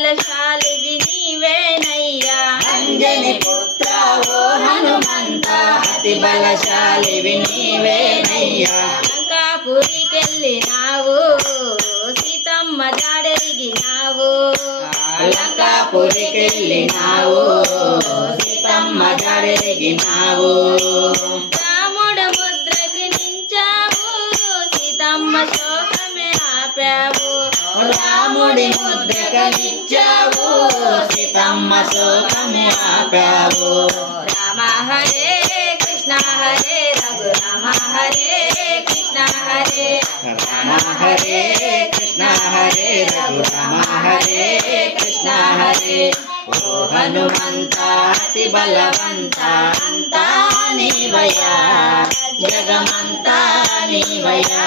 బలశాలివి నీవేనయ్యా అంజని పుత్ర ఓ హనుమంత అతి బలశాలివి నీవేనయ్యా లంకాపురికెళ్ళినావు సీతమ్మ జాడెరిగినావు లంకాపురికెళ్ళినావు సీతమ్మ జాడెరిగినావు రాముడు ముద్రకి నించావు సీతమ్మ శోకమే ఆపావు రాముడి ముద్రకనిచ్చావు సీతమ్మ శోకమే ఆపావు రామ హరే కృష్ణ హరే రఘురామ హరే కృష్ణ హరే రామ హరే కృష్ణ హరే రఘురామ హరే కృష్ణ హరే ఓ హనుమంత అతి బలవంత అంతా నీవయ్యా జగమంతా నీవయ్యా